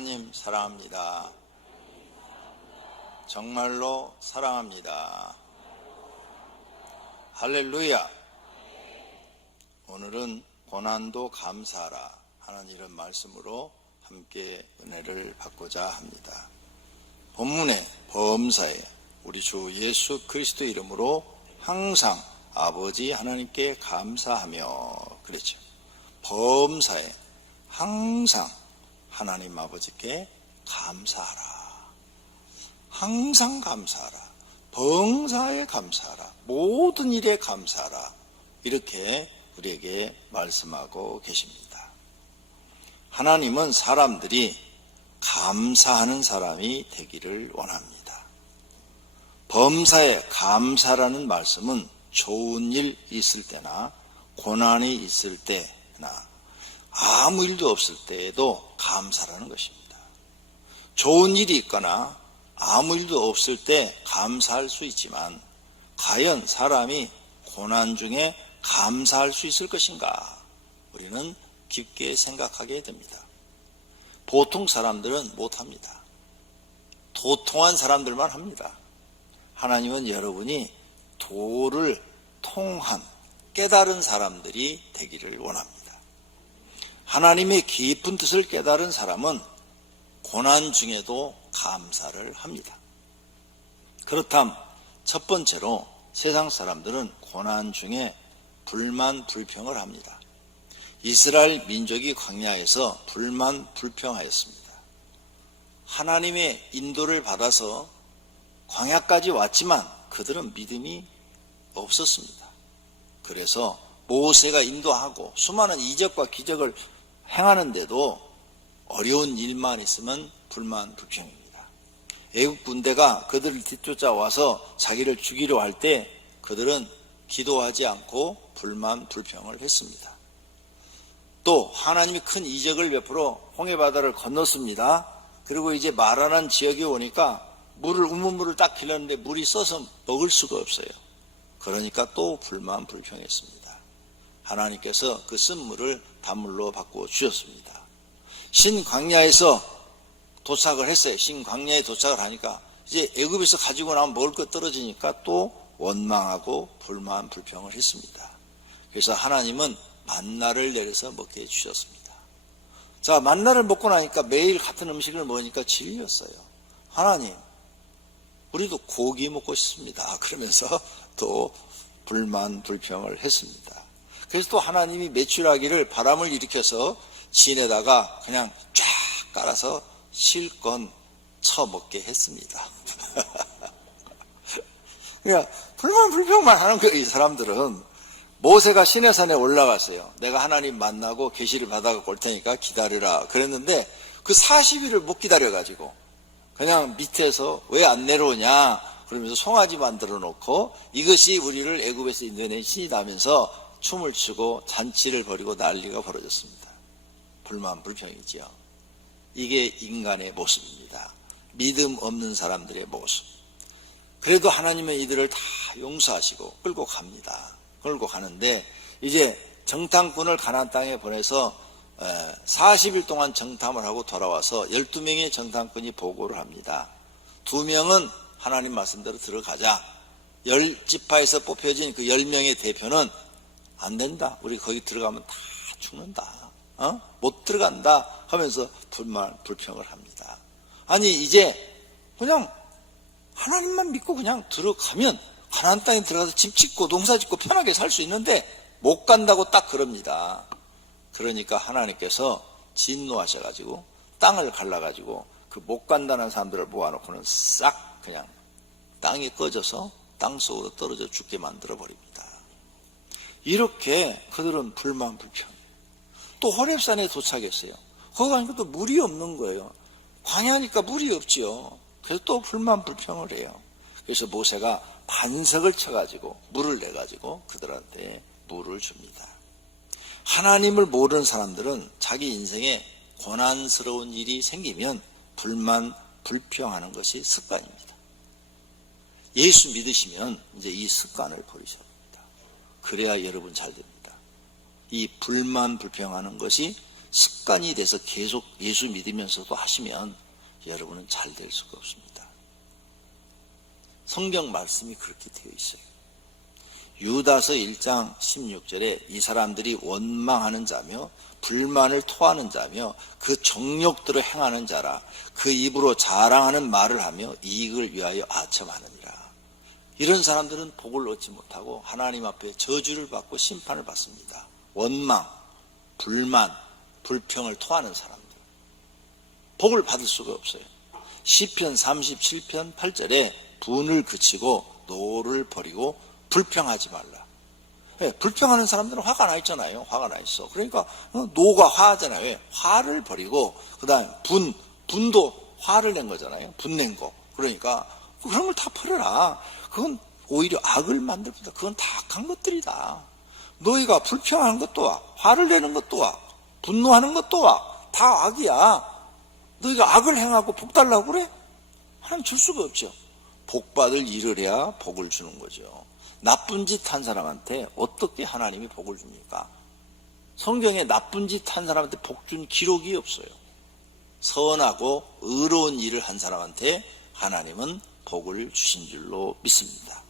하나님 사랑합니다. 정말로 사랑합니다. 할렐루야. 오늘은 고난도 감사하라 하는 이런 말씀으로 함께 은혜를 받고자 합니다. 본문의 범사에 우리 주 예수 그리스도 이름으로 항상 아버지 하나님께 감사하며 그랬죠. 범사에 항상 하나님 아버지께 감사하라. 항상 감사하라. 범사에 감사하라. 모든 일에 감사하라. 이렇게 우리에게 말씀하고 계십니다. 하나님은 사람들이 감사하는 사람이 되기를 원합니다. 범사에 감사라는 말씀은 좋은 일 있을 때나 고난이 있을 때나 아무 일도 없을 때에도 감사라는 것입니다. 좋은 일이 있거나 아무 일도 없을 때 감사할 수 있지만 과연 사람이 고난 중에 감사할 수 있을 것인가? 우리는 깊게 생각하게 됩니다. 보통 사람들은 못합니다. 도통한 사람들만 합니다. 하나님은 여러분이 도를 통한 깨달은 사람들이 되기를 원합니다. 하나님의 깊은 뜻을 깨달은 사람은 고난 중에도 감사를 합니다. 그렇다면 첫 번째로 세상 사람들은 고난 중에 불만 불평을 합니다. 이스라엘 민족이 광야에서 불만 불평하였습니다. 하나님의 인도를 받아서 광야까지 왔지만 그들은 믿음이 없었습니다. 그래서 모세가 인도하고 수많은 이적과 기적을 행하는데도 어려운 일만 있으면 불만 불평입니다. 애국 군대가 그들을 뒤쫓아와서 자기를 죽이려 할 때 그들은 기도하지 않고 불만 불평을 했습니다. 또 하나님이 큰 이적을 베풀어 홍해바다를 건넜습니다. 그리고 이제 마라난 지역에 오니까 우물물을 딱 길렀는데 물이 써서 먹을 수가 없어요. 그러니까 또 불만 불평했습니다. 하나님께서 그 쓴 물을 단물로 바꾸어 주셨습니다. 신광야에서 도착을 했어요. 신광야에 도착을 하니까 이제 애굽에서 가지고 나면 먹을 것 떨어지니까 또 원망하고 불만 불평을 했습니다. 그래서 하나님은 만나를 내려서 먹게 해주셨습니다. 자, 만나를 먹고 나니까 매일 같은 음식을 먹으니까 질렸어요. 하나님, 우리도 고기 먹고 싶습니다. 그러면서 또 불만 불평을 했습니다. 그래서 또 하나님이 메추라기를 바람을 일으켜서 진에다가 그냥 쫙 깔아서 실컷 쳐먹게 했습니다. 그러니까 불만 불평만 하는 거예요. 이 사람들은. 모세가 시내산에 올라갔어요. 내가 하나님 만나고 계시를 받아갖고 올 테니까 기다리라 그랬는데 그 40일을 못 기다려가지고 그냥 밑에서 왜 안 내려오냐 그러면서 송아지 만들어 놓고 이것이 우리를 애굽에서 인도낸 신이다면서 춤을 추고 잔치를 벌이고 난리가 벌어졌습니다. 불만 불평이지요. 이게 인간의 모습입니다. 믿음 없는 사람들의 모습. 그래도 하나님은 이들을 다 용서하시고 끌고 갑니다. 끌고 가는데 이제 정탐꾼을 가나안 땅에 보내서 40일 동안 정탐을 하고 돌아와서 12명의 정탐꾼이 보고를 합니다. 2명은 하나님 말씀대로 들어가자. 10지파에서 뽑혀진 그 10명의 대표는 안 된다. 우리 거기 들어가면 다 죽는다. 못 들어간다 하면서 불만 불평을 합니다. 아니 이제 그냥 하나님만 믿고 그냥 들어가면 가나안 땅에 들어가서 집 짓고 농사 짓고 편하게 살 수 있는데 못 간다고 딱 그럽니다. 그러니까 하나님께서 진노하셔가지고 땅을 갈라가지고 그 못 간다는 사람들을 모아놓고는 싹 그냥 땅이 꺼져서 땅 속으로 떨어져 죽게 만들어 버립니다. 이렇게 그들은 불만 불평. 또 호렙산에 도착했어요. 거기 가니까 또 물이 없는 거예요. 광야니까 물이 없지요. 그래서 또 불만 불평을 해요. 그래서 모세가 반석을 쳐가지고 물을 내가지고 그들한테 물을 줍니다. 하나님을 모르는 사람들은 자기 인생에 고난스러운 일이 생기면 불만 불평하는 것이 습관입니다. 예수 믿으시면 이제 이 습관을 버리셔야 합니다. 그래야 여러분 잘 됩니다. 이 불만 불평하는 것이 습관이 돼서 계속 예수 믿으면서도 하시면 여러분은 잘 될 수가 없습니다. 성경 말씀이 그렇게 되어 있어요. 유다서 1장 16절에 이 사람들이 원망하는 자며 불만을 토하는 자며 그 정욕대로 행하는 자라. 그 입으로 자랑하는 말을 하며 이익을 위하여 아첨하느니라. 이런 사람들은 복을 얻지 못하고 하나님 앞에 저주를 받고 심판을 받습니다. 원망, 불만, 불평을 토하는 사람들, 복을 받을 수가 없어요. 시편 37편 8절에 분을 그치고 노를 버리고 불평하지 말라. 네, 불평하는 사람들은 화가 나 있잖아요. 화가 나 있어. 그러니까 노가 화잖아요. 왜? 화를 버리고 그다음에 분도 화를 낸 거잖아요. 분낸 거. 그러니까 그런 걸 다 버려라. 그건 오히려 악을 만들 뿐이다. 그건 다 악한 것들이다. 너희가 불평하는 것도 와, 화를 내는 것도 와, 분노하는 것도 와, 다 악이야. 너희가 악을 행하고 복 달라고 그래? 하나님 줄 수가 없죠. 복 받을 일을 해야 복을 주는 거죠. 나쁜 짓 한 사람한테 어떻게 하나님이 복을 줍니까? 성경에 나쁜 짓 한 사람한테 복 준 기록이 없어요. 선하고 의로운 일을 한 사람한테 하나님은 복을 주신 줄로 믿습니다.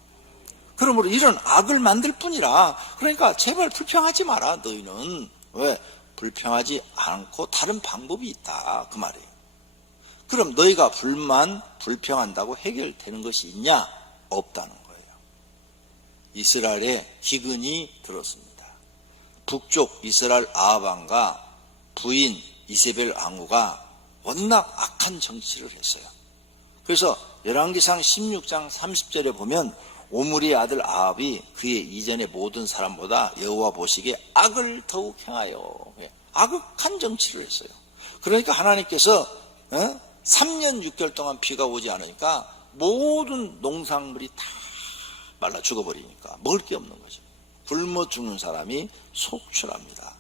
그러므로 이런 악을 만들 뿐이라. 그러니까 제발 불평하지 마라. 너희는 왜? 불평하지 않고 다른 방법이 있다 그 말이에요. 그럼 너희가 불평한다고 해결되는 것이 있냐? 없다는 거예요. 이스라엘에 기근이 들었습니다. 북쪽 이스라엘 아합 왕과 부인 이세벨 왕후가 워낙 악한 정치를 했어요. 그래서 열왕기상 16장 30절에 보면 오므리의 아들 아합이 그의 이전의 모든 사람보다 여호와 보시기에 악을 더욱 행하여 악한 정치를 했어요. 그러니까 하나님께서 3년 6개월 동안 비가 오지 않으니까 모든 농산물이 다 말라 죽어버리니까 먹을 게 없는 거죠. 굶어 죽는 사람이 속출합니다.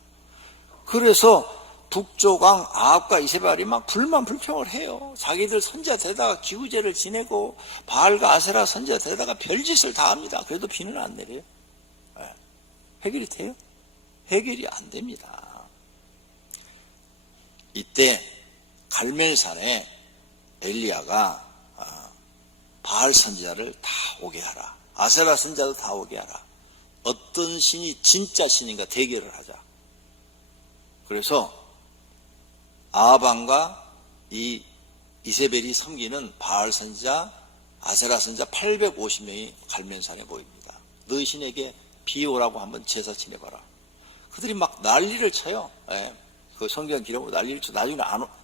그래서 북쪽 왕 아합과 이세벨이 막 불평을 해요. 자기들 선지자 되다가 기후제를 지내고 바알과 아세라 선지자 되다가 별짓을 다 합니다. 그래도 비는 안 내려요. 해결이 돼요? 해결이 안 됩니다. 이때 갈멜산에 엘리야가 바알 선지자를 다 오게 하라. 아세라 선지자도 다 오게 하라. 어떤 신이 진짜 신인가 대결을 하자. 그래서 아합 왕과 이 이세벨이 섬기는 바알 선지자, 아세라 선지자 850명이 갈멜산에 모입니다. 너희 신에게 비 오라고 한번 제사 지내봐라. 그들이 막 난리를 쳐요. 그 성경 기록으로 난리를 쳐. 나중에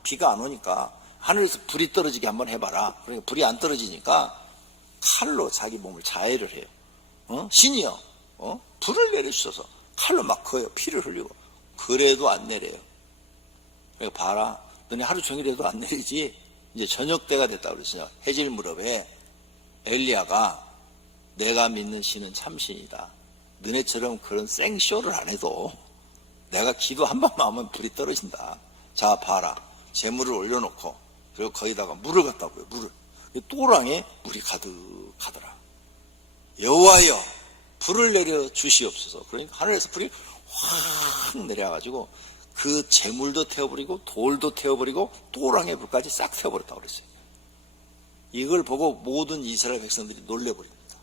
비가 안 오니까 하늘에서 불이 떨어지게 한번 해봐라. 그러니까 불이 안 떨어지니까 칼로 자기 몸을 자해를 해요. 신이요. 불을 내려주셔서 칼로 막 그어요. 피를 흘리고. 그래도 안 내려요. 그러니까 봐라. 너네 하루 종일 해도 안 내리지. 이제 저녁 때가 됐다 그랬어요. 해질 무렵에 엘리야가 내가 믿는 신은 참신이다. 너네처럼 그런 생쇼를 안 해도 내가 기도 한 번만 하면 불이 떨어진다. 자, 봐라. 재물을 올려놓고 그리고 거기다가 물을 갖다 부어요. 물을. 또랑에 물이 가득하더라. 여호와여 불을 내려 주시옵소서. 그러니까 하늘에서 불이 확 내려가지고 그 재물도 태워버리고 돌도 태워버리고 또랑의 불까지 싹 태워버렸다고 그랬어요. 이걸 보고 모든 이스라엘 백성들이 놀래버립니다.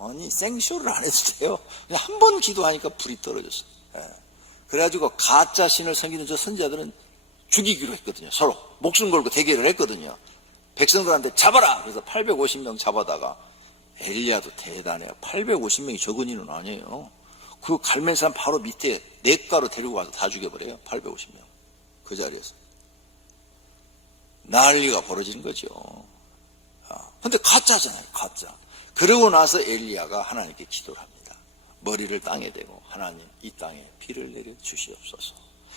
아니 생쇼를 안 해도 돼요. 그냥 한 번 기도하니까 불이 떨어졌어요. 그래가지고 가짜 신을 섬기는 저 선지자들은 죽이기로 했거든요. 서로 목숨 걸고 대결을 했거든요. 백성들한테 잡아라. 그래서 850명 잡아다가 엘리야도 대단해요. 850명이 적은 인은 아니에요. 그 갈멜산 바로 밑에 냇가로 데리고 가서 다 죽여버려요. 850명. 그 자리에서. 난리가 벌어지는 거죠. 근데 가짜잖아요. 가짜. 그러고 나서 엘리야가 하나님께 기도를 합니다. 머리를 땅에 대고 하나님 이 땅에 비를 내려 주시옵소서.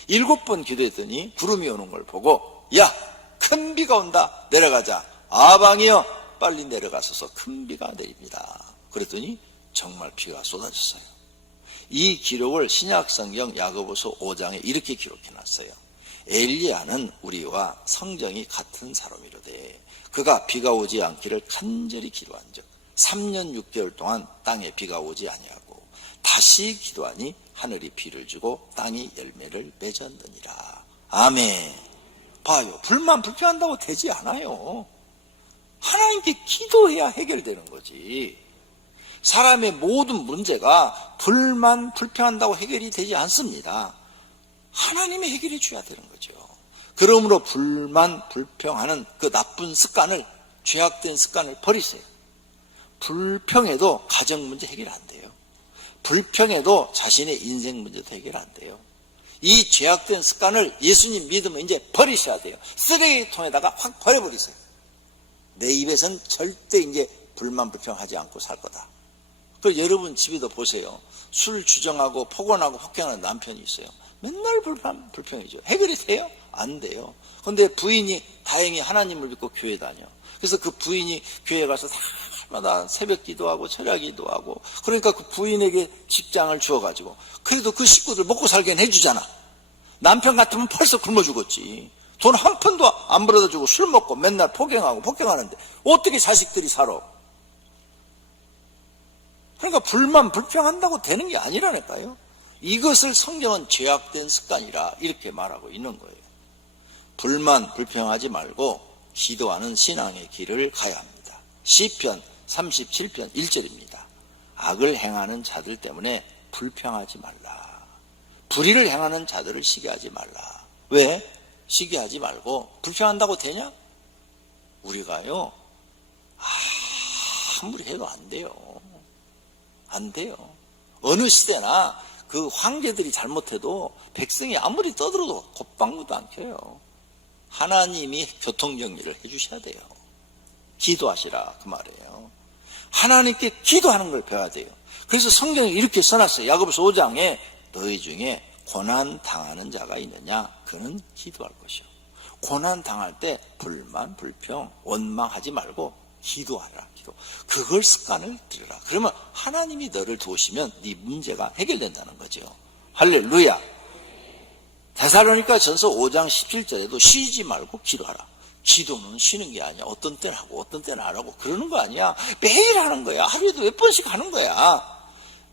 7번 기도했더니 구름이 오는 걸 보고 야 큰 비가 온다. 내려가자. 아방이여 빨리 내려가셔서 큰 비가 내립니다. 그랬더니 정말 비가 쏟아졌어요. 이 기록을 신약성경 야고보서 5장에 이렇게 기록해놨어요. 엘리야는 우리와 성정이 같은 사람이로되 그가 비가 오지 않기를 간절히 기도한즉 3년 6개월 동안 땅에 비가 오지 아니하고 다시 기도하니 하늘이 비를 주고 땅이 열매를 맺었느니라. 아멘. 봐요. 불만 불평한다고 되지 않아요. 하나님께 기도해야 해결되는 거지. 사람의 모든 문제가 불만 불평한다고 해결이 되지 않습니다. 하나님이 해결해 줘야 되는 거죠. 그러므로 불만 불평하는 그 나쁜 습관을, 죄악된 습관을 버리세요. 불평해도 가정 문제 해결 안 돼요. 불평해도 자신의 인생 문제도 해결 안 돼요. 이 죄악된 습관을 예수님 믿으면 이제 버리셔야 돼요. 쓰레기통에다가 확 버려버리세요. 내 입에선 절대 이제 불만 불평하지 않고 살 거다. 그리고 여러분 집에도 보세요. 술 주정하고 폭언하고 폭행하는 남편이 있어요. 맨날 불만 불평이죠. 해결이 돼요? 안 돼요. 그런데 부인이 다행히 하나님을 믿고 교회 다녀. 그래서 그 부인이 교회 가서 날마다 새벽 기도하고 철야 기도하고, 그러니까 그 부인에게 직장을 주어가지고 그래도 그 식구들 먹고 살게 해주잖아. 남편 같으면 벌써 굶어 죽었지. 돈 한 푼도 안 벌어다 주고 술 먹고 맨날 폭행하고 폭행하는데 어떻게 자식들이 살아? 그러니까 불만 불평한다고 되는 게 아니라니까요. 이것을 성경은 죄악된 습관이라 이렇게 말하고 있는 거예요. 불만 불평하지 말고 기도하는 신앙의 길을 가야 합니다. 시편 37편 1절입니다. 악을 행하는 자들 때문에 불평하지 말라. 불의를 행하는 자들을 시기하지 말라. 왜? 시기하지 말고. 불평한다고 되냐? 우리가요, 아무리 해도 안 돼요. 안 돼요. 어느 시대나 그 황제들이 잘못해도 백성이 아무리 떠들어도 곱방구도 안 켜요. 하나님이 교통정리를 해주셔야 돼요. 기도하시라 그 말이에요. 하나님께 기도하는 걸 배워야 돼요. 그래서 성경에 이렇게 써놨어요. 야고보서 5장에 너희 중에 고난 당하는 자가 있느냐? 그는 기도할 것이요. 고난 당할 때 불만 불평 원망하지 말고 기도하라. 기도. 그걸 습관을 들여라. 그러면 하나님이 너를 도우시면 네 문제가 해결된다는 거죠. 할렐루야. 데살로니가 전서 5장 17절에도 쉬지 말고 기도하라. 기도는 쉬는 게 아니야. 어떤 때는 하고 어떤 때는 안 하고 그러는 거 아니야. 매일 하는 거야. 하루에도 몇 번씩 하는 거야.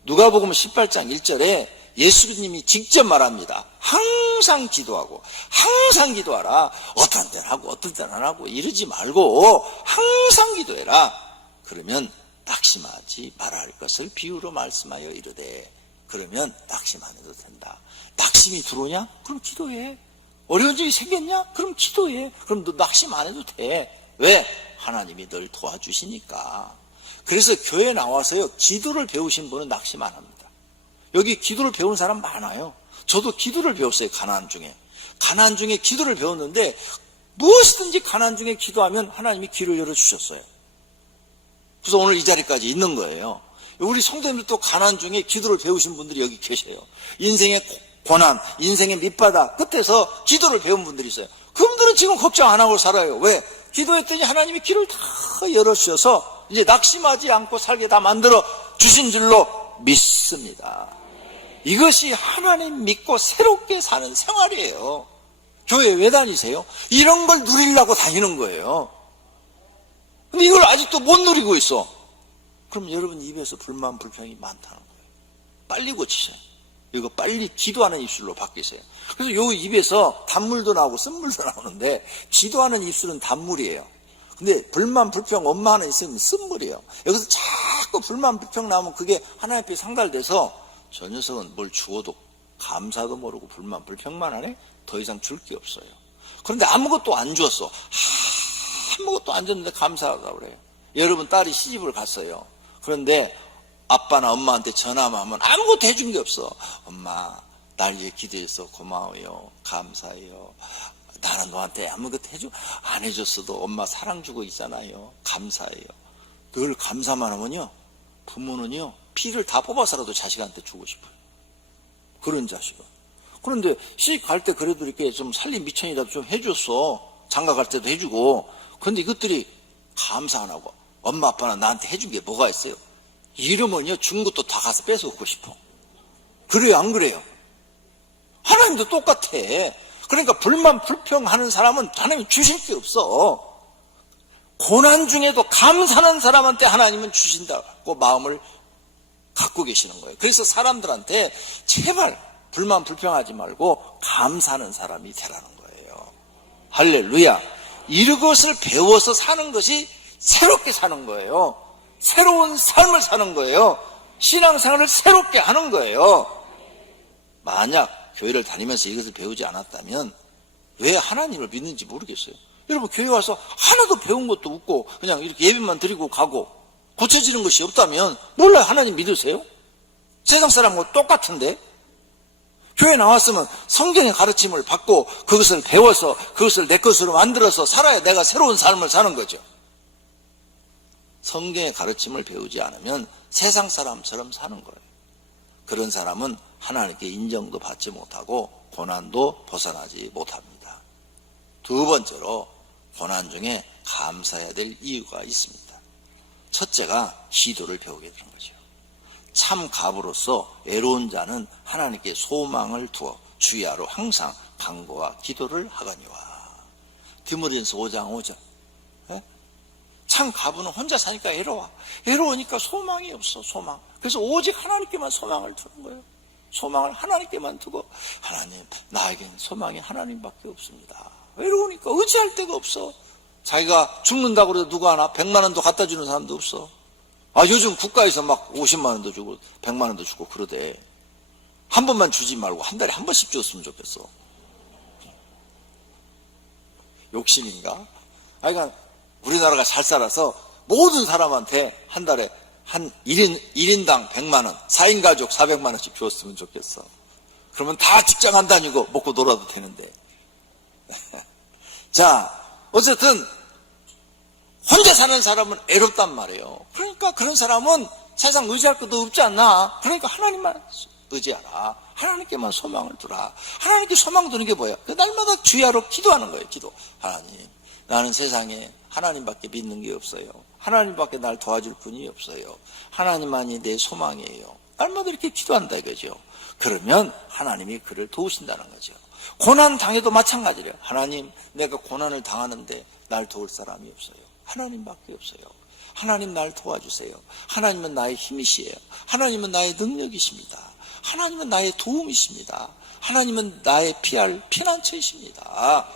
누가복음 18장 1절에 예수님이 직접 말합니다. 항상 기도하고 항상 기도하라. 어떤 때는 하고 어떤 때는 안 하고 이러지 말고 항상 기도해라. 그러면 낙심하지 말아야 할 것을 비유로 말씀하여 이르되, 그러면 낙심 안 해도 된다. 낙심이 들어오냐? 그럼 기도해. 어려운 적이 생겼냐? 그럼 기도해. 그럼 너 낙심 안 해도 돼. 왜? 하나님이 널 도와주시니까. 그래서 교회 나와서요, 기도를 배우신 분은 낙심 안 합니다. 여기 기도를 배우는 사람 많아요. 저도 기도를 배웠어요. 가나안 중에 기도를 배웠는데 무엇이든지 가나안 중에 기도하면 하나님이 길을 열어주셨어요. 그래서 오늘 이 자리까지 있는 거예요. 우리 성도님들도 가나안 중에 기도를 배우신 분들이 여기 계세요. 인생의 고난, 인생의 밑바닥 끝에서 기도를 배운 분들이 있어요. 그분들은 지금 걱정 안 하고 살아요. 왜? 기도했더니 하나님이 길을 다 열어주셔서 이제 낙심하지 않고 살게 다 만들어 주신 줄로 믿습니다. 이것이 하나님 믿고 새롭게 사는 생활이에요. 교회 왜 다니세요? 이런 걸 누리려고 다니는 거예요. 근데 이걸 아직도 못 누리고 있어. 그럼 여러분 입에서 불만 불평이 많다는 거예요. 빨리 고치세요. 이거 빨리 기도하는 입술로 바뀌세요. 그래서 요 입에서 단물도 나오고 쓴물도 나오는데, 기도하는 입술은 단물이에요. 근데 불만 불평 원망하는 입술은 쓴물이에요. 여기서 자꾸 불만 불평 나오면 그게 하나님 앞에 상달돼서 저 녀석은 뭘 주어도 감사도 모르고 불만 불평만 하네? 더 이상 줄 게 없어요. 그런데 아무것도 안 주었어. 아무것도 안 줬는데 감사하다고 그래요. 여러분 딸이 시집을 갔어요. 그런데 아빠나 엄마한테 전화만 하면 아무것도 해준 게 없어. 엄마, 날 위해 기도해서 고마워요. 감사해요. 나는 너한테 아무것도 안 해줬어도 엄마 사랑 주고 있잖아요. 감사해요. 늘 감사만 하면요, 부모는요, 피를 다 뽑아서라도 자식한테 주고 싶어요. 그런 자식은. 그런데 시집 갈 때 그래도 이렇게 좀 살림 미천이라도 좀 해줬어. 장가 갈 때도 해주고. 그런데 이것들이 감사 안 하고, 엄마 아빠는 나한테 해준 게 뭐가 있어요? 이러면요, 준 것도 다 가서 뺏어오고 싶어. 그래요, 안 그래요? 하나님도 똑같아. 그러니까 불만 불평하는 사람은 하나님 주실 게 없어. 고난 중에도 감사하는 사람한테 하나님은 주신다고 마음을 갖고 계시는 거예요. 그래서 사람들한테 제발 불만 불평하지 말고 감사하는 사람이 되라는 거예요. 할렐루야. 이것을 배워서 사는 것이 새롭게 사는 거예요. 새로운 삶을 사는 거예요. 신앙생활을 새롭게 하는 거예요. 만약 교회를 다니면서 이것을 배우지 않았다면 왜 하나님을 믿는지 모르겠어요. 여러분, 교회 와서 하나도 배운 것도 없고 그냥 이렇게 예배만 드리고 가고 고쳐지는 것이 없다면 몰라요. 하나님 믿으세요? 세상 사람과 똑같은데. 교회 나왔으면 성경의 가르침을 받고 그것을 배워서 그것을 내 것으로 만들어서 살아야 내가 새로운 삶을 사는 거죠. 성경의 가르침을 배우지 않으면 세상 사람처럼 사는 거예요. 그런 사람은 하나님께 인정도 받지 못하고 고난도 벗어나지 못합니다. 두 번째로 고난 중에 감사해야 될 이유가 있습니다. 첫째가 기도를 배우게 되는 거죠. 참 갑으로서 외로운 자는 하나님께 소망을 두어 주야로 항상 간구와 기도를 하거니와. 디모데전서 5장 5절. 참 가부는 혼자 사니까 외로우니까 소망이 없어. 소망. 그래서 오직 하나님께만 소망을 두는 거예요. 소망을 하나님께만 두고, 하나님, 나에겐 소망이 하나님밖에 없습니다. 외로우니까 의지할 데가 없어. 자기가 죽는다고 해도 누가 하나 100만 원도 갖다 주는 사람도 없어. 요즘 국가에서 막 50만 원도 주고 100만 원도 주고 그러대. 한 번만 주지 말고 한 달에 한 번씩 줬으면 좋겠어. 욕심인가? 그러니까 우리나라가 잘 살아서 모든 사람한테 한 달에 한 1인당 100만 원, 4인 가족 400만 원씩 줬으면 좋겠어. 그러면 다 직장 안 다니고 먹고 놀아도 되는데. 자, 어쨌든 혼자 사는 사람은 애롭단 말이에요. 그러니까 그런 사람은 세상 의지할 것도 없지 않나. 그러니까 하나님만 의지하라. 하나님께만 소망을 두라. 하나님께 소망 두는 게 뭐야? 날마다 주야로 기도하는 거예요. 기도. 하나님, 나는 세상에 하나님밖에 믿는 게 없어요. 하나님밖에 날 도와줄 분이 없어요. 하나님만이 내 소망이에요. 날마다 이렇게 기도한다 이거죠. 그러면 하나님이 그를 도우신다는 거죠. 고난 당해도 마찬가지래요. 하나님, 내가 고난을 당하는데 날 도울 사람이 없어요. 하나님밖에 없어요. 하나님 날 도와주세요. 하나님은 나의 힘이시에요. 하나님은 나의 능력이십니다. 하나님은 나의 도움이십니다. 하나님은 나의 피할 피난처이십니다.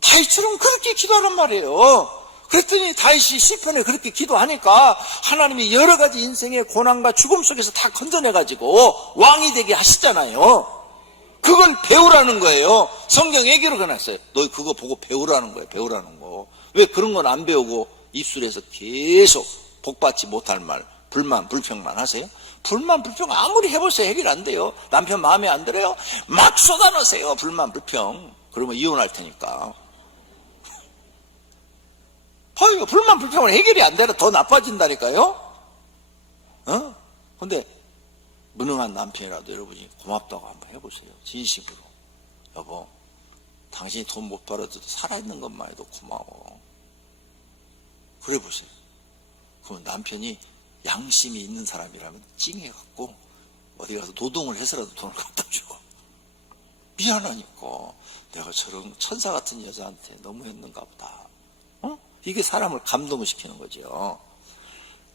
다윗처럼 그렇게 기도하란 말이에요. 그랬더니 다윗이 시편에 그렇게 기도하니까 하나님이 여러 가지 인생의 고난과 죽음 속에서 다 건져내가지고 왕이 되게 하시잖아요. 그걸 배우라는 거예요. 성경 얘기로 그랬어요. 너 그거 보고 배우라는 거예요. 배우라는 거. 왜 그런 건 안 배우고 입술에서 계속 복받지 못할 말, 불만, 불평만 하세요? 불만, 불평 아무리 해보세요. 해결 안 돼요. 남편 마음에 안 들어요? 막 쏟아넣으세요. 불만, 불평. 그러면 이혼할 테니까. 불만, 불평은 해결이 안 되라 더 나빠진다니까요? 근데 무능한 남편이라도 여러분이 고맙다고 한번 해보세요. 진심으로. 여보, 당신이 돈 못 벌어도 살아있는 것만 해도 고마워. 그래 보세요. 그럼 남편이 양심이 있는 사람이라면 찡해갖고 어디 가서 노동을 해서라도 돈을 갖다 주고, 미안하니까 내가 저런 천사 같은 여자한테 너무 했는가 보다. 이게 사람을 감동시키는 거죠.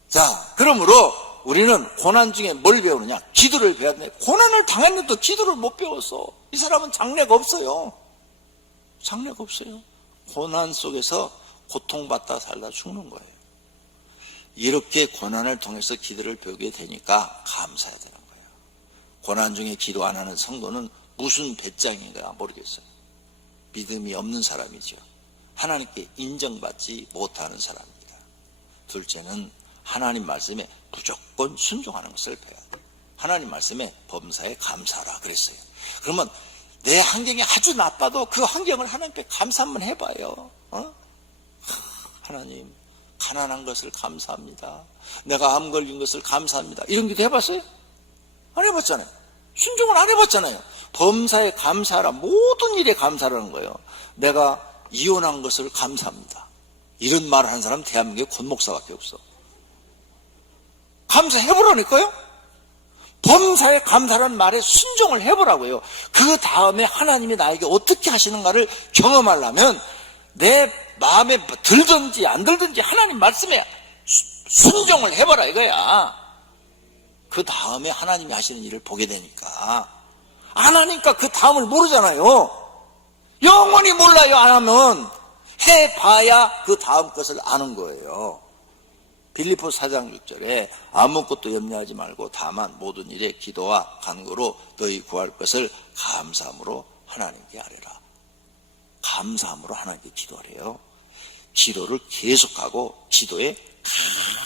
자, 그러므로 우리는 고난 중에 뭘 배우느냐? 기도를 배워야 돼. 고난을 당했는데도 기도를 못 배웠어. 이 사람은 장래가 없어요. 장래가 없어요. 고난 속에서 고통받다 살다 죽는 거예요. 이렇게 고난을 통해서 기도를 배우게 되니까 감사해야 되는 거예요. 고난 중에 기도 안 하는 성도는 무슨 배짱인가 모르겠어요. 믿음이 없는 사람이죠. 하나님께 인정받지 못하는 사람입니다. 둘째는 하나님 말씀에 무조건 순종하는 것을 배워야 돼요. 하나님 말씀에 범사에 감사하라 그랬어요. 그러면 내 환경이 아주 나빠도 그 환경을 하나님께 감사 한번 해봐요. 하나님, 가난한 것을 감사합니다. 내가 암 걸린 것을 감사합니다. 이런 기도 해봤어요? 안 해봤잖아요. 순종을 안 해봤잖아요. 범사에 감사하라. 모든 일에 감사라는 거예요. 내가 이혼한 것을 감사합니다. 이런 말을 하는 사람 대한민국에 권목사밖에 없어. 감사해보라니까요. 범사에 감사라는 말에 순종을 해보라고요. 그 다음에 하나님이 나에게 어떻게 하시는가를 경험하려면 내 마음에 들든지 안 들든지 하나님 말씀에 순종을 해보라 이거야. 그 다음에 하나님이 하시는 일을 보게 되니까. 안 하니까 그 다음을 모르잖아요. 영원히 몰라요. 안 하면. 해봐야 그 다음 것을 아는 거예요. 빌립보 4장 6절에 아무것도 염려하지 말고 다만 모든 일에 기도와 간구로 너희 구할 것을 감사함으로 하나님께 아뢰라. 감사함으로 하나님께 기도하래요. 기도를 계속하고 기도에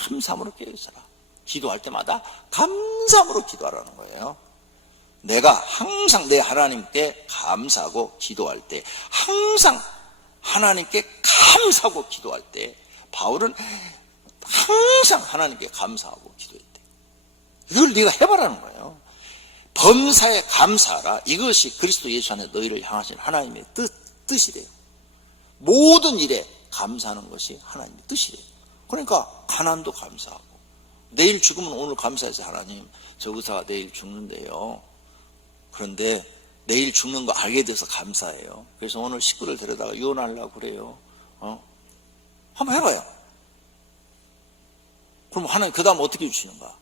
감사함으로 깨어있어라. 기도할 때마다 감사함으로 기도하라는 거예요. 내가 항상 내 하나님께 감사하고 기도할 때, 항상 하나님께 감사하고 기도할 때, 바울은 항상 하나님께 감사하고 기도했대. 이걸 네가 해봐라는 거예요. 범사에 감사하라. 이것이 그리스도 예수 안에 너희를 향하신 하나님의 뜻이래요. 모든 일에 감사하는 것이 하나님의 뜻이래요. 그러니까 가난도 감사하고, 내일 죽으면 오늘 감사해서 하나님 저 의사가 내일 죽는데요. 그런데 내일 죽는 거 알게 돼서 감사해요. 그래서 오늘 식구를 데려다가 유언하려고 그래요. 한번 해봐요. 그럼 하나님 그 다음 어떻게 주시는가?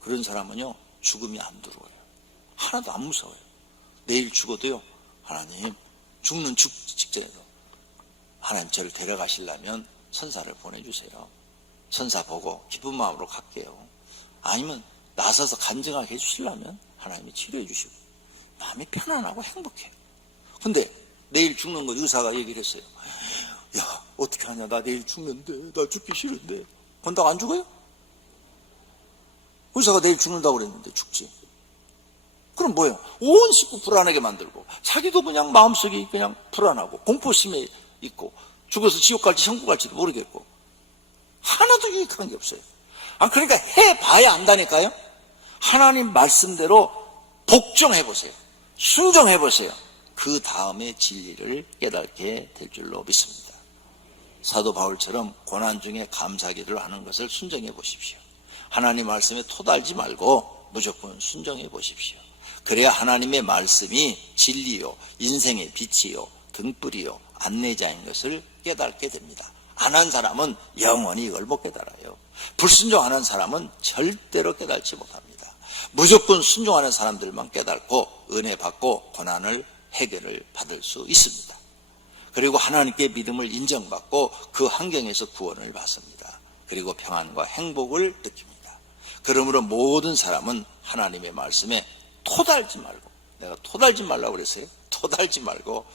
그런 사람은요, 죽음이 안 두려워요. 하나도 안 무서워요. 내일 죽어도요, 하나님 죽는 직전에도 하나님 저를 데려가시려면 천사를 보내주세요. 천사 보고 기쁜 마음으로 갈게요. 아니면 나서서 간증하게 해주시려면 하나님이 치료해 주시고 마음이 편안하고 행복해요. 근데 내일 죽는 거 의사가 얘기를 했어요. 야, 어떻게 하냐, 나 내일 죽는데, 나 죽기 싫은데. 건다고 안 죽어요? 의사가 내일 죽는다고 그랬는데 죽지. 그럼 뭐예요? 온 식구 불안하게 만들고, 자기도 그냥 마음속이 그냥 불안하고 공포심에 있고, 죽어서 지옥 갈지 천국 갈지도 모르겠고, 하나도 유익한 게 없어요. 그러니까 해봐야 안다니까요. 하나님 말씀대로 복종해보세요. 순종해보세요. 그 다음에 진리를 깨닫게 될 줄로 믿습니다. 사도 바울처럼 고난 중에 감사기도를 하는 것을 순종해 보십시오. 하나님 말씀에 토달지 말고 무조건 순종해 보십시오. 그래야 하나님의 말씀이 진리요, 인생의 빛이요, 등불이요, 안내자인 것을 깨닫게 됩니다. 안 한 사람은 영원히 이걸 못 깨달아요. 불순종하는 사람은 절대로 깨닫지 못합니다. 무조건 순종하는 사람들만 깨닫고 은혜 받고 고난을 해결을 받을 수 있습니다. 그리고 하나님께 믿음을 인정받고 그 환경에서 구원을 받습니다. 그리고 평안과 행복을 느낍니다. 그러므로 모든 사람은 하나님의 말씀에 토달지 말고, 내가 토달지 말라고 그랬어요. 토달지 말고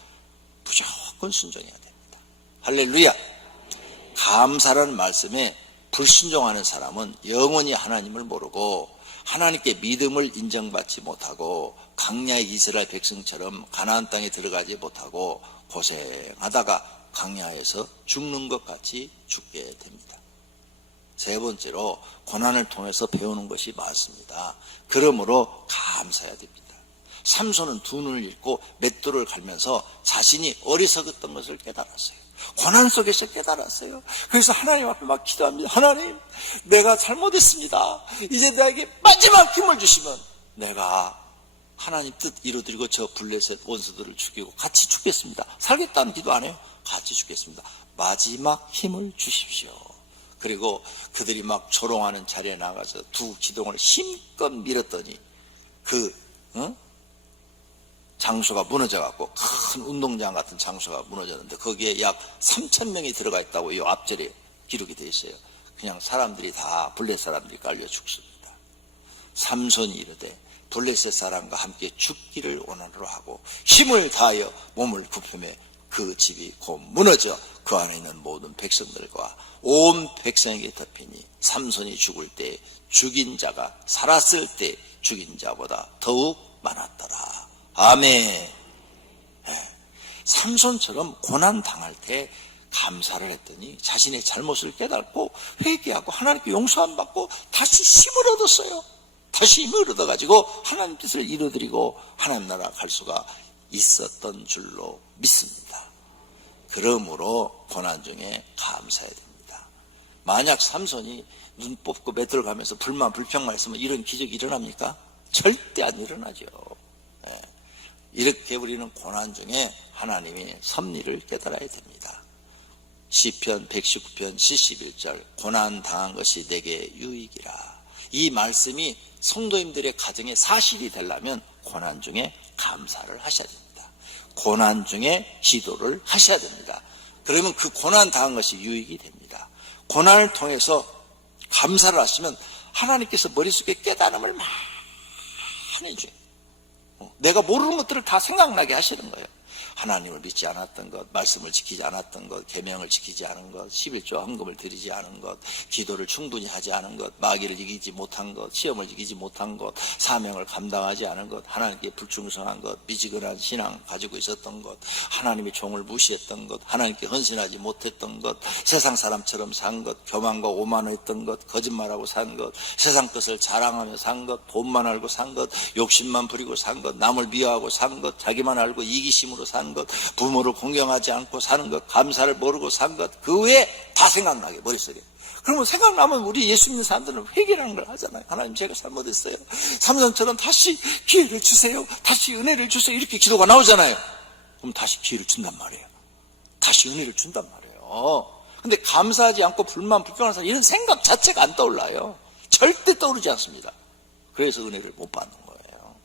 무조건 순종해야 됩니다. 할렐루야. 감사라는 말씀에 불순종하는 사람은 영원히 하나님을 모르고 하나님께 믿음을 인정받지 못하고 광야의 이스라엘 백성처럼 가나안 땅에 들어가지 못하고 고생하다가 광야에서 죽는 것 같이 죽게 됩니다. 세 번째로 고난을 통해서 배우는 것이 많습니다. 그러므로 감사해야 됩니다. 삼손은 두 눈을 잃고 맷돌을 갈면서 자신이 어리석었던 것을 깨달았어요. 고난 속에서 깨달았어요. 그래서 하나님 앞에 막 기도합니다. 하나님, 내가 잘못했습니다. 이제 나에게 마지막 힘을 주시면 내가 하나님 뜻 이루드리고 저 블레셋 원수들을 죽이고 같이 죽겠습니다. 살겠다는 기도 안 해요. 같이 죽겠습니다. 마지막 힘을 주십시오. 그리고 그들이 막 조롱하는 자리에 나가서 두 기둥을 힘껏 밀었더니 그 장소가 무너져갖고 큰 운동장 같은 장소가 무너졌는데 거기에 약 3,000명이 들어가 있다고 이 앞절에 기록이 되어 있어요. 그냥 사람들이 다 블레셋 사람들이 깔려 죽습니다. 삼손이 이르되 블레셋 사람과 함께 죽기를 원하노라 하고 힘을 다하여 몸을 굽히며 그 집이 곧 무너져 그 안에 있는 모든 백성들과 온 백성에게 덮이니 삼손이 죽을 때 죽인 자가 살았을 때 죽인 자보다 더욱 많았더라. 아멘. 삼손처럼 고난 당할 때 감사를 했더니 자신의 잘못을 깨닫고 회개하고 하나님께 용서함 받고 다시 힘을 얻었어요. 다시 힘을 얻어가지고 하나님 뜻을 이루어드리고 하나님 나라 갈 수가 있었던 줄로 믿습니다. 그러므로 고난 중에 감사해야 됩니다. 만약 삼손이 눈 뽑고 맷돌 가면서 불평만 했으면 이런 기적이 일어납니까? 절대 안 일어나죠. 이렇게 우리는 고난 중에 하나님의 섭리를 깨달아야 됩니다. 시편 119편 71절 고난 당한 것이 내게 유익이라. 이 말씀이 성도님들의 가정에 사실이 되려면 고난 중에 감사를 하셔야 됩니다. 고난 중에 기도를 하셔야 됩니다. 그러면 그 고난 당한 것이 유익이 됩니다. 고난을 통해서 감사를 하시면 하나님께서 머릿속에 깨달음을 많이 줘요. 내가 모르는 것들을 다 생각나게 하시는 거예요. 하나님을 믿지 않았던 것, 말씀을 지키지 않았던 것, 계명을 지키지 않은 것, 11조 헌금을 드리지 않은 것, 기도를 충분히 하지 않은 것, 마귀를 이기지 못한 것, 시험을 이기지 못한 것, 사명을 감당하지 않은 것, 하나님께 불충성한 것, 미지근한 신앙 가지고 있었던 것, 하나님의 종을 무시했던 것, 하나님께 헌신하지 못했던 것, 세상 사람처럼 산 것, 교만과 오만했던 것, 거짓말하고 산 것, 세상 것을 자랑하며 산 것, 돈만 알고 산 것, 욕심만 부리고 산 것, 남을 미워하고 산 것, 자기만 알고 이기심으로 산 것, 부모를 공경하지 않고 사는 것, 감사를 모르고 산 것, 그 외에 다 생각나게 머릿속에. 그러면 생각나면 우리 예수 믿는 사람들은 회개라는 걸 하잖아요. 하나님 제가 잘못했어요. 삼손처럼 다시 기회를 주세요. 다시 은혜를 주세요. 이렇게 기도가 나오잖아요. 그럼 다시 기회를 준단 말이에요. 다시 은혜를 준단 말이에요. 근데 감사하지 않고 불만 불평하는 사람 이런 생각 자체가 안 떠올라요. 절대 떠오르지 않습니다. 그래서 은혜를 못 받는 거예요.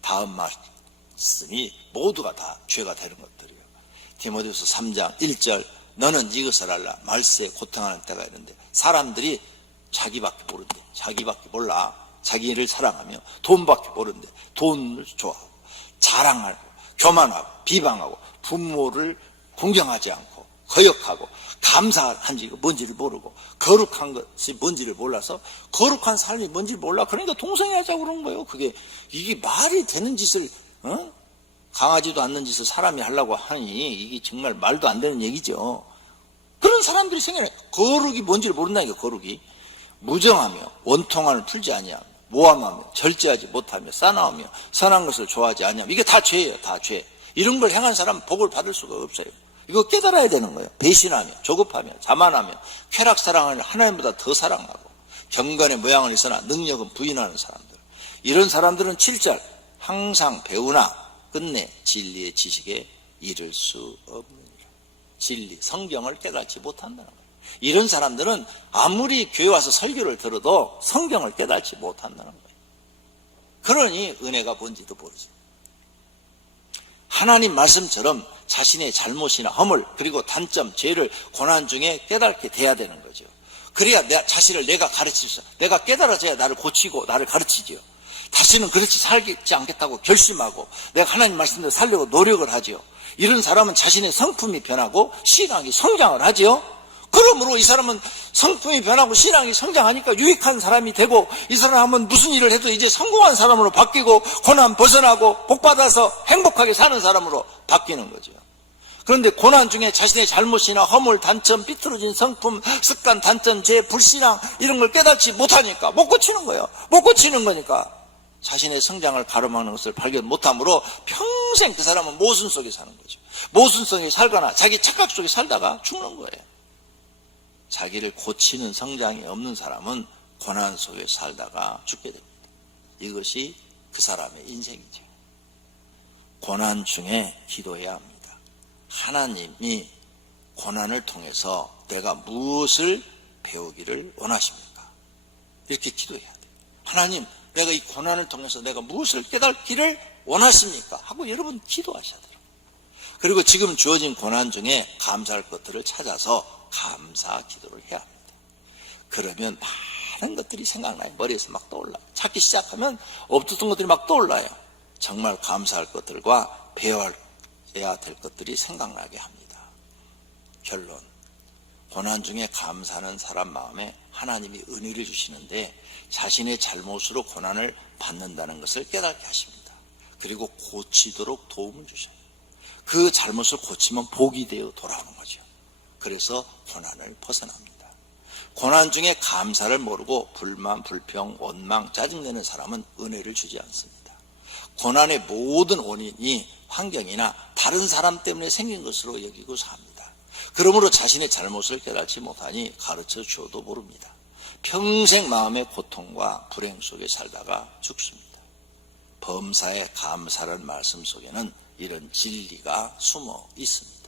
다음 말씀이 모두가 다 죄가 되는 것들이에요. 디모데후서 3장 1절 너는 이것을 알라. 말세에 고통하는 때가 있는데 사람들이 자기밖에 모른대. 자기밖에 몰라. 자기를 사랑하며 돈밖에 모른대. 돈을 좋아하고 자랑하고 교만하고 비방하고 부모를 공경하지 않고 거역하고 감사한지 뭔지를 모르고 거룩한 것이 뭔지를 몰라서 거룩한 삶이 뭔지를 몰라. 그러니까 동성애 하자고 그러는 거예요. 이게 말이 되는 짓을 강하지도 않는 짓을 사람이 하려고 하니 이게 정말 말도 안 되는 얘기죠. 그런 사람들이 생겨나요. 거룩이 뭔지를 모른다니까. 거룩이 무정하며 원통함을 풀지 아니하며 모함하며 절제하지 못하며 싸나우며 선한 것을 좋아하지 아니하며 이게 다 죄예요. 다 죄. 이런 걸 행한 사람은 복을 받을 수가 없어요. 이거 깨달아야 되는 거예요. 배신하며 조급하며 자만하며 쾌락 사랑을 하나님보다 더 사랑하고 경건의 모양은 있으나 능력은 부인하는 사람들. 이런 사람들은 7절 항상 배우나 끝내 진리의 지식에 이를 수 없느니라. 진리, 성경을 깨닫지 못한다는 거예요. 이런 사람들은 아무리 교회 와서 설교를 들어도 성경을 깨닫지 못한다는 거예요. 그러니 은혜가 뭔지도 모르죠. 하나님 말씀처럼 자신의 잘못이나 허물 그리고 단점, 죄를 고난 중에 깨닫게 돼야 되는 거죠. 그래야 내 자신을 내가 가르치죠. 내가 깨달아져야 나를 고치고 나를 가르치죠. 다시는 그렇지 살지 않겠다고 결심하고 내가 하나님 말씀대로 살려고 노력을 하죠. 이런 사람은 자신의 성품이 변하고 신앙이 성장을 하죠. 그러므로 이 사람은 성품이 변하고 신앙이 성장하니까 유익한 사람이 되고 이 사람은 무슨 일을 해도 이제 성공한 사람으로 바뀌고 고난 벗어나고 복받아서 행복하게 사는 사람으로 바뀌는 거죠. 그런데 고난 중에 자신의 잘못이나 허물, 단점, 삐뚤어진 성품, 습관, 단점, 죄, 불신앙 이런 걸 깨닫지 못하니까 못 고치는 거예요. 못 고치는 거니까 자신의 성장을 가로막는 것을 발견 못함으로 평생 그 사람은 모순 속에 사는 거죠. 모순 속에 살거나 자기 착각 속에 살다가 죽는 거예요. 자기를 고치는 성장이 없는 사람은 고난 속에 살다가 죽게 됩니다. 이것이 그 사람의 인생이죠. 고난 중에 기도해야 합니다. 하나님이 고난을 통해서 내가 무엇을 배우기를 원하십니까? 이렇게 기도해야 돼요. 하나님, 내가 이 고난을 통해서 내가 무엇을 깨닫기를 원하십니까? 하고 여러분 기도하셔야 돼요. 그리고 지금 주어진 고난 중에 감사할 것들을 찾아서 감사 기도를 해야 합니다. 그러면 많은 것들이 생각나요. 머리에서 막 떠올라요. 찾기 시작하면 없었던 것들이 막 떠올라요. 정말 감사할 것들과 배워야 될 것들이 생각나게 합니다. 결론, 고난 중에 감사하는 사람 마음에 하나님이 은혜를 주시는데 자신의 잘못으로 고난을 받는다는 것을 깨닫게 하십니다. 그리고 고치도록 도움을 주셔요. 그 잘못을 고치면 복이 되어 돌아오는 거죠. 그래서 고난을 벗어납니다. 고난 중에 감사를 모르고 불만, 불평, 원망, 짜증내는 사람은 은혜를 주지 않습니다. 고난의 모든 원인이 환경이나 다른 사람 때문에 생긴 것으로 여기고 삽니다. 그러므로 자신의 잘못을 깨닫지 못하니 가르쳐 주어도 모릅니다. 평생 마음의 고통과 불행 속에 살다가 죽습니다. 범사에 감사라는 말씀 속에는 이런 진리가 숨어 있습니다.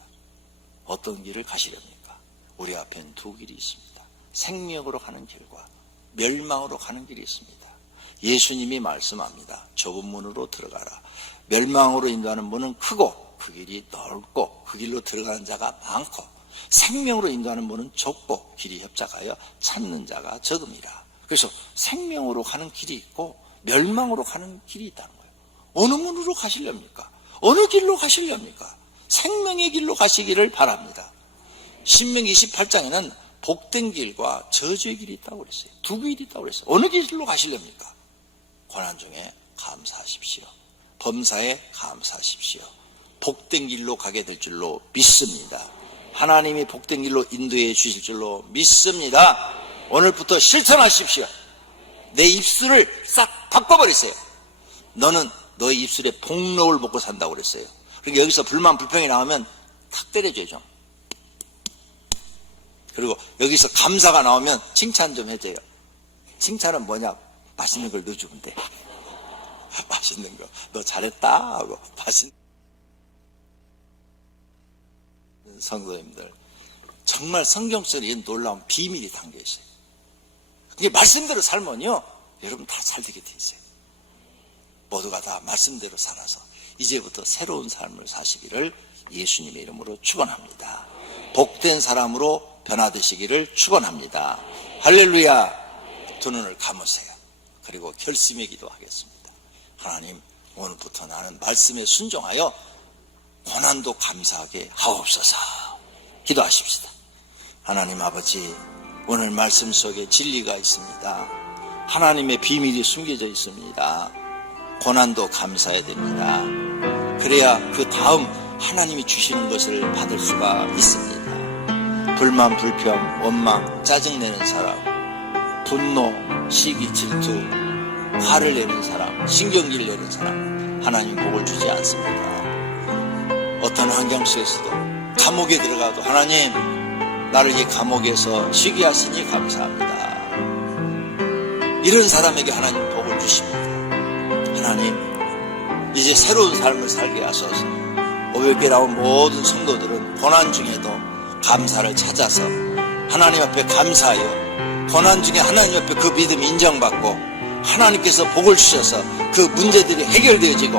어떤 길을 가시렵니까? 우리 앞엔 두 길이 있습니다. 생명으로 가는 길과 멸망으로 가는 길이 있습니다. 예수님이 말씀합니다. 좁은 문으로 들어가라. 멸망으로 인도하는 문은 크고 그 길이 넓고 그 길로 들어가는 자가 많고 생명으로 인도하는 문은 좁고 길이 협착하여 찾는 자가 적음이라. 그래서 생명으로 가는 길이 있고 멸망으로 가는 길이 있다는 거예요. 어느 문으로 가시렵니까? 어느 길로 가시렵니까? 생명의 길로 가시기를 바랍니다. 신명기 28장에는 복된 길과 저주의 길이 있다고 그랬어요. 두 길이 있다고 그랬어요. 어느 길로 가시렵니까? 고난 중에 감사하십시오. 범사에 감사하십시오. 복된 길로 가게 될 줄로 믿습니다. 하나님이 복된 길로 인도해 주실 줄로 믿습니다. 오늘부터 실천하십시오. 내 입술을 싹 바꿔버리세요. 너는 너의 입술에 복록을 먹고 산다고 그랬어요. 그러니까 여기서 불만 불평이 나오면 탁 때려줘요 좀. 그리고 여기서 감사가 나오면 칭찬 좀 해줘요. 칭찬은 뭐냐? 맛있는 걸 넣어주면 돼. 맛있는 거 너 잘했다 하고 맛있는 성도님들, 정말 성경 속에 이런 놀라운 비밀이 담겨 있어요. 이게 말씀대로 살면요 여러분 다 잘 되게 돼 있어요. 모두가 다 말씀대로 살아서 이제부터 새로운 삶을 사시기를 예수님의 이름으로 축원합니다. 복된 사람으로 변화되시기를 축원합니다. 할렐루야. 두 눈을 감으세요. 그리고 결심의 기도하겠습니다. 하나님, 오늘부터 나는 말씀에 순종하여 고난도 감사하게 하옵소서. 기도하십시다. 하나님 아버지, 오늘 말씀 속에 진리가 있습니다. 하나님의 비밀이 숨겨져 있습니다. 고난도 감사해야 됩니다. 그래야 그 다음 하나님이 주시는 것을 받을 수가 있습니다. 불만, 불평, 원망, 짜증내는 사람, 분노, 시기, 질투, 화를 내는 사람, 신경질을 내는 사람, 하나님 복을 주지 않습니다. 어떤 환경 속에서도 감옥에 들어가도 하나님 나를 이 감옥에서 쉬게 하시니 감사합니다. 이런 사람에게 하나님 복을 주십니다. 하나님 이제 새로운 삶을 살게 하소서. 500개 나온 모든 성도들은 고난 중에도 감사를 찾아서 하나님 앞에 감사하여 고난 중에 하나님 앞에 그 믿음이 인정받고 하나님께서 복을 주셔서 그 문제들이 해결되어지고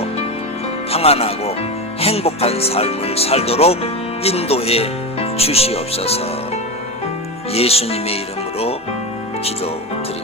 평안하고 행복한 삶을 살도록 인도해 주시옵소서. 예수님의 이름으로 기도드립니다.